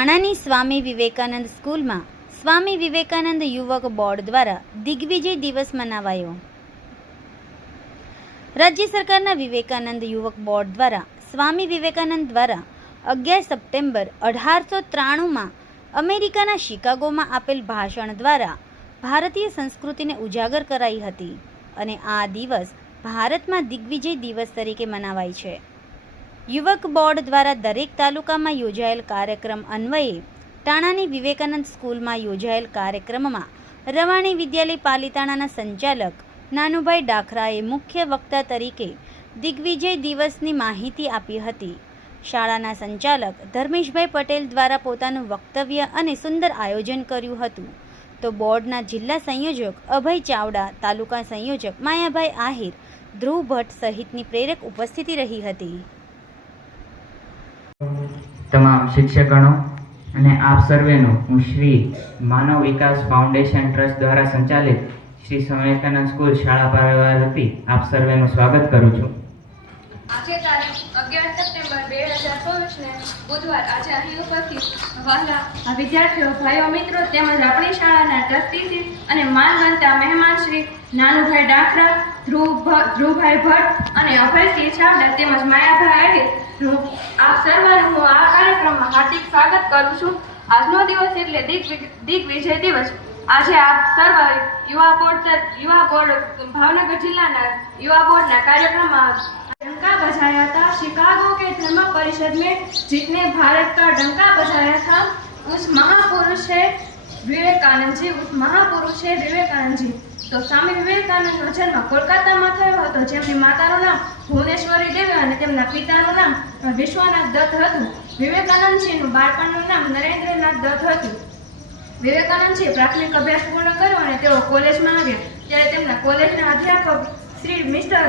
ટાણાની સ્વામી વિવેકાનંદ સ્કૂલમાં સ્વામી વિવેકાનંદ યુવક બોર્ડ દ્વારા દિગ્વિજય દિવસ મનાવાયો. રાજ્ય સરકારના વિવેકાનંદ યુવક બોર્ડ દ્વારા સ્વામી વિવેકાનંદ દ્વારા 11 સપ્ટેમ્બર 1893માં અમેરિકાના શિકાગોમાં આપેલ ભાષણ દ્વારા ભારતીય સંસ્કૃતિને ઉજાગર કરાઈ હતી અને આ દિવસ ભારતમાં દિગ્વિજય દિવસ તરીકે મનાવાય છે. યુવક બોર્ડ દ્વારા દરેક તાલુકામાં યોજાયેલ કાર્યક્રમ અન્વયે ટાણાની વિવેકાનંદ સ્કૂલમાં યોજાયેલ કાર્યક્રમમાં રવાણી વિદ્યાલય પાલીતાણાના સંચાલક નાનુભાઈ ડાખરાએ મુખ્ય વક્તા તરીકે દિગ્વિજય દિવસની માહિતી આપી હતી. શાળાના સંચાલક ધર્મેશભાઈ પટેલ દ્વારા પોતાનું વક્તવ્ય અને સુંદર આયોજન કર્યું હતું, તો બોર્ડના જિલ્લા સંયોજક અભય ચાવડા, તાલુકા સંયોજક માયાભાઈ આહિર, ધ્રુવ ભટ્ટ સહિતની પ્રેરક ઉપસ્થિતિ રહી હતી. તમામ શિક્ષકગણો અને આપ સર્વેનું હું શ્રી માનવ વિકાસ ફાઉન્ડેશન ટ્રસ્ટ દ્વારા સંચાલિત શ્રી વિવેકાનંદ સ્કૂલ શાળા પરિવાર વતી આપ સર્વેનું સ્વાગત કરું છું. આજે તારીખ 11 સપ્ટેમ્બર 2024 ને બુધવાર આજે અહીં ઉપસ્થિત વહાલા વિદ્યાર્થીઓ, ભાઈઓ, મિત્રો તેમજ આપણી શાળાના ટ્રસ્ટી અને માનવંતા મહેમાન શ્રી નાનુભાઈ ડાખરા, ધ્રુવભાઈ ભટ્ટ અને અભયસિંહ ચાવડા તેમજ માયાભાઈ આહિર, આપ સર્વનું હું આ કાર્યક્રમમાં હાર્દિક સ્વાગત કરું છું. આજનો દિવસ એટલે દિગ્વિજય દિવસ. આજે આપ સર્વ યુવા બોર્ડ ભાવનગર જિલ્લાના युवा बोर्ड ना कार्यक्रम डंका बजाया था. शिकागो के धर्म परिषद में जिसने भारत का डंका बजाया था उस महापुरुष है विवेकानंद जी. उस महापुरुष है विवेकानंद जी. तो स्वामी विवेकानंद નો જન્મ કોલકાતામાં થયો હતો, જેમની માતાનું નામ ભુવનેશ્વરી દેવી અને તેમના પિતાનું નામ વિશ્વનાથ દત્ત હતું. વિવેકાનંદજીનું બાળપણનું નામ નરેન્દ્રનાથ દત્ત હતું. વિવેકાનંદજીએ પ્રાથમિક અભ્યાસ પૂર્ણ કર્યો અને તેઓ કોલેજમાં આવ્યા. ત્યારે તેમના કોલેજના અધ્યાપક શ્રી મિસ્ટર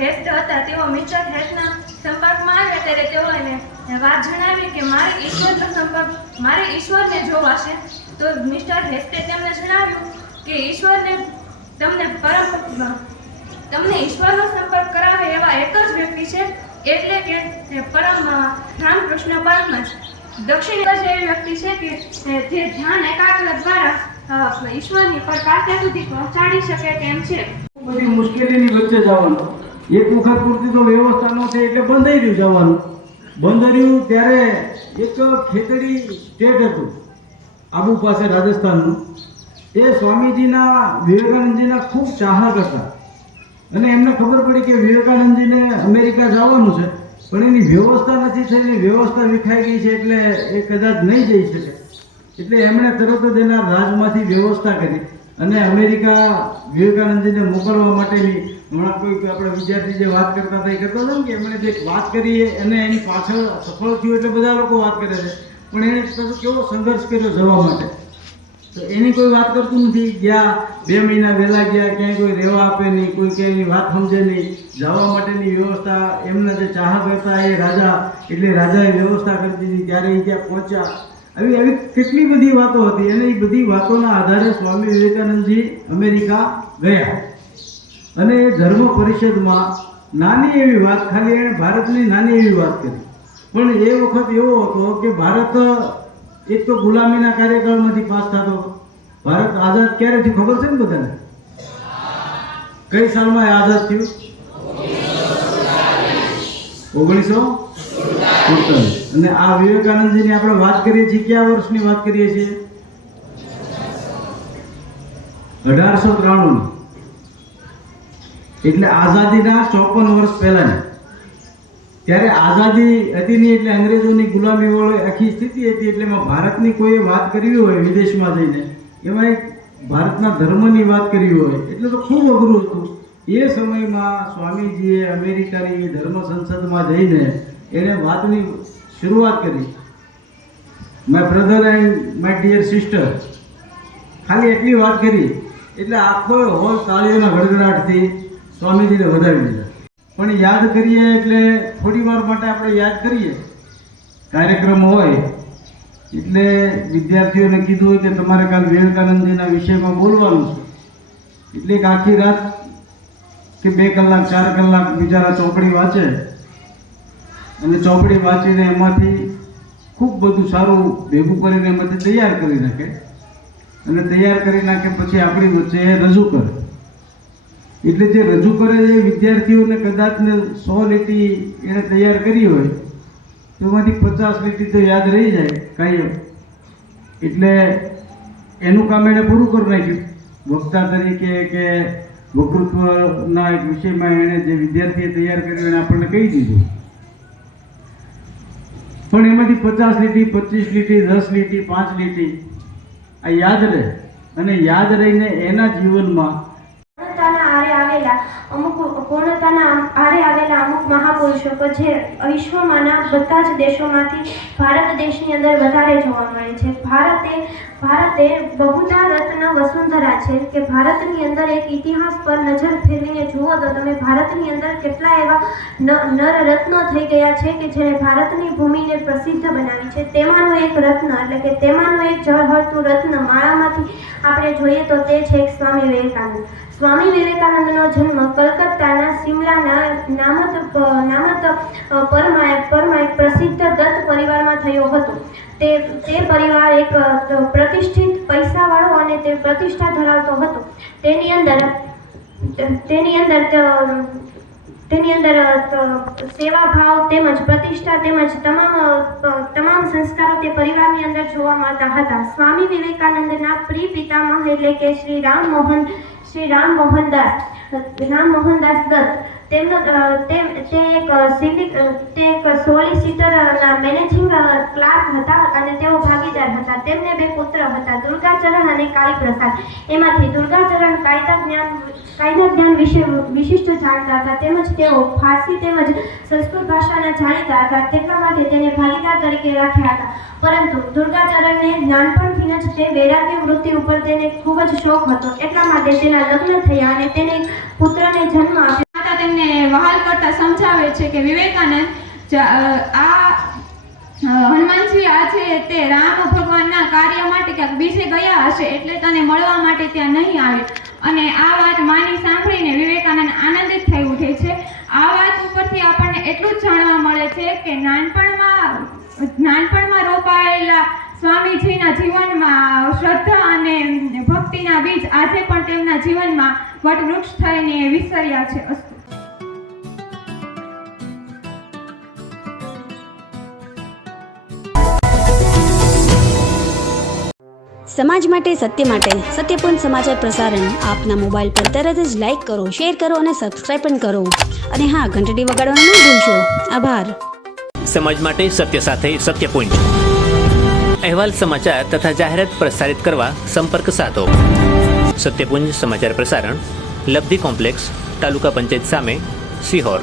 હેસ્ટ હતા. તેઓ મિસ્ટર હેસ્ટના સંપર્કમાં આવ્યા ત્યારે તેઓએ વાત જણાવી કે મારે ઈશ્વરને જોવા છે. તો મિસ્ટર હેસ્ટે તેમને જણાવ્યું કે ઈશ્વરને તમને ઈશ્વરનો સંપર્ક કરાવે એવા એક જ વ્યક્તિ છે, એટલે કે પરમ રામકૃષ્ણ પરમહંસ. દક્ષિણ એવી વ્યક્તિ છે કે જે ધ્યાન એકાગ્ર દ્વારા ઈશ્વરની પર પાસે સુધી પહોંચાડી શકે તેમ છે. બધી મુશ્કેલીની વચ્ચે જવાનું. એક વખત પૂરતી તો વ્યવસ્થા ન થઈ એટલે બંધાઈ રહ્યું જવાનું. બંધાયું ત્યારે એક ખેતડી સ્ટેટ હતું આબુ પાસે રાજસ્થાનનું. એ સ્વામીજીના વિવેકાનંદજીના ખૂબ ચાહક હતા અને એમને ખબર પડી કે વિવેકાનંદજીને અમેરિકા જવાનું છે, પણ એની વ્યવસ્થા નથી થઈ. વ્યવસ્થા વિખાઈ ગઈ છે એટલે એ કદાચ નહીં જઈ શકે. એટલે એમણે તરત જ એના રાજમાંથી વ્યવસ્થા કરી અને અમેરિકા વિવેકાનંદજીને મોકલવા માટેની હમણાં કોઈ આપણે વિદ્યાર્થી જે વાત કરતા હતા એ કરતા હતા ને કે એમણે જે વાત કરી અને એની પાછળ સફળ થયું એટલે બધા લોકો વાત કરે છે, પણ એણે કેવો સંઘર્ષ કર્યો જવા માટે. તો એની કોઈ વાત કરતું નથી. ગયા 2 મહિના વહેલા ગયા, ક્યાંય કોઈ રહેવા આપે નહીં, કોઈ ક્યાંયની વાત સમજે નહીં. જવા માટેની વ્યવસ્થા એમના જે ચાહક હતા એ રાજા, એટલે રાજાએ વ્યવસ્થા કરી દીધી. ત્યારે એ ત્યાં પહોંચ્યા. આવી કેટલી બધી વાતો હતી અને એ બધી વાતોના આધારે સ્વામી વિવેકાનંદજી અમેરિકા ગયા અને એ ધર્મ પરિષદમાં નાની એવી વાત, ખાલી એણે ભારતની નાની એવી વાત કરી. પણ એ વખત એવો હતો કે ભારત એક તો ગુલામીના કાર્યકાળમાંથી પાસ થતો. ભારત આઝાદ ક્યારે થયું ખબર છે ને બધાને? કઈ સાલમાં આઝાદ થયું? 1947. અને આ વિવેકાનંદજીની આપણે વાત કરીએ છીએ, કયા વર્ષની વાત કરીએ છીએ? 1893. એટલે આઝાદીના 54 વર્ષ પહેલાની. ત્યારે આઝાદી હતી નહીં એટલે અંગ્રેજોની ગુલામી વાળી આખી સ્થિતિ હતી. એટલે એમાં ભારતની કોઈ વાત કરવી હોય વિદેશમાં જઈને, એમાં એક ભારતના ધર્મની વાત કરવી હોય એટલે તો ખૂબ અઘરું હતું. એ સમયમાં સ્વામીજીએ અમેરિકાની ધર્મ સંસદમાં જઈને એણે વાતની શરૂઆત કરી. My brother and my dear sister, ખાલી એટલી વાત કરી એટલે આખો હોલ તાળીઓના ગડગડાટથી સ્વામીજીને વધાવી દીધા. પણ યાદ કરીએ એટલે થોડી વાર માટે આપણે યાદ કરીએ. કાર્યક્રમ હોય એટલે વિદ્યાર્થીઓને કીધું હોય કે તમારે કાલ વિવેકાનંદજીના વિષયમાં બોલવાનું છે. એટલે એક આખી રાત કે 2 કલાક 4 કલાક બિચારા ચોપડી વાંચે અને ચોપડી વાંચીને એમાંથી ખૂબ બધું સારું ભેગું કરીને એમાંથી તૈયાર કરી નાખે અને તૈયાર કરી નાખે પછી આપણી વચ્ચે એ રજૂ કરે. એટલે જે રજૂ કરે એ વિદ્યાર્થીઓને કદાચ ને 100 લીટી એણે તૈયાર કરી હોય તો એમાંથી 50 લીટી તો યાદ રહી જાય કાયમ. એટલે એનું કામ એણે પૂરું કરી નાખ્યું. વક્તા તરીકે કે વકૃત્વના એક વિષયમાં એણે જે વિદ્યાર્થીએ તૈયાર કર્યું એને આપણને કહી દીધું. પણ એમાંથી 50 લીટી, 25 લીટી, 10 લીટી, 5 લીટી આ યાદ રહે અને યાદ રહીને એના જીવનમાં પૂર્ણતાના આરે આવેલા અમુક મહાપુરુષો કે જે વિશ્વમાંના બધા જ દેશોમાંથી ભારત દેશની અંદર વધારે જોવા મળે છે. ભારત એ બહુધા રત્ન વસુંધરા છે કે ભારતની અંદર એક ઇતિહાસ પર નજર ફેરવીને જુઓ તો તમે ભારતની અંદર કેટલા એવા નર રત્નો થઈ ગયા છે કે જેણે ભારતની ભૂમિને પ્રસિદ્ધ બનાવી છે. તેમાંનું એક રત્ન એટલે કે તેમાંનું એક ઝળહળતું રત્ન માળામાંથી આપણે જોઈએ તો તે છે સ્વામી વિવેકાનંદ. સ્વામી વિવેકાનંદનો જન્મ કલકત્તાના સિમલાના નામત પરમાં એક પ્રસિદ્ધ દત્ત પરિવારમાં થયો હતો. તે પરિવાર એક પ્રતિષ્ઠિત પૈસાવાળો અને તે પ્રતિષ્ઠા ધરાવતો હતો. તેની અંદર સેવાભાવ તેમજ પ્રતિષ્ઠા તેમજ તમામ સંસ્કારો તે પરિવારની અંદર જોવા મળતા હતા. સ્વામી વિવેકાનંદના પ્રિય પિતામહ એટલે કે શ્રી રામમોહનદાસ દત્ત તે એક સોલિસિટરના મેનેજિંગ ક્લાર્ક હતા અને તેઓ ભાગીદાર હતા. તેમને 2 પુત્ર હતા, દુર્ગાચરણ અને કાળીપ્રસાદ. એમાંથી દુર્ગાચરણ કાયદા જ્ઞાન વિશે વિશિષ્ટ જાણતા હતા તેમજ તેઓ ફારસી તેમજ સંસ્કૃત ભાષાના જાણીતા હતા. તેટલા માટે તેને ભાગીદાર તરીકે રાખ્યા હતા. પરંતુ દુર્ગાચરણને નાનપણથી જ તે વૈરાગ્ય વૃત્તિ ઉપર તેને ખૂબ જ શોખ હતો. એટલા માટે તેના લગ્ન થયા અને તેને પુત્રને જન્મ આપ્યો. માતા તેમને વહાલ કરતા સમજાવે છે કે વિવેકાનંદ હનુમાનજી આ છે તે રામ ભગવાનના કાર્ય માટે ક્યાંક બીજે ગયા હશે એટલે તને મળવા માટે ત્યાં નહીં આવે. અને આ વાત માની સાંભળીને વિવેકાનંદ આનંદિત થઈ ઉઠે છે. આ વાત ઉપરથી આપણને એટલું જ જાણવા મળે છે કે નાનપણમાં રોપાયેલા સ્વામીજીના જીવનમાં શ્રદ્ધા અને ભક્તિના બીજ આજે પણ તેમના જીવનમાં વટવૃક્ષ થઈને વિસ્તર્યા છે. અસ્તુ. સમાજ માટે સત્યપૂર્ણ સમાચાર પ્રસારણ આપના મોબાઈલ પર તરત જ લાઈક કરો, શેર કરો અને સબસ્ક્રાઈબ પણ કરો. અને હા, ઘંટડી વગાડવાનું ન ભૂલશો. આભાર. સમાજ માટે સત્ય સાથે સત્યપૂર્ણ અહેવાલ, સમાચાર તથા જાહેરાત પ્રસારિત કરવા સંપર્ક સાધો. સત્યપુંજ સમાચાર પ્રસારણ, લબ્ધિ કોમ્પ્લેક્સ, તાલુકા પંચાયત સામે, સિહોર.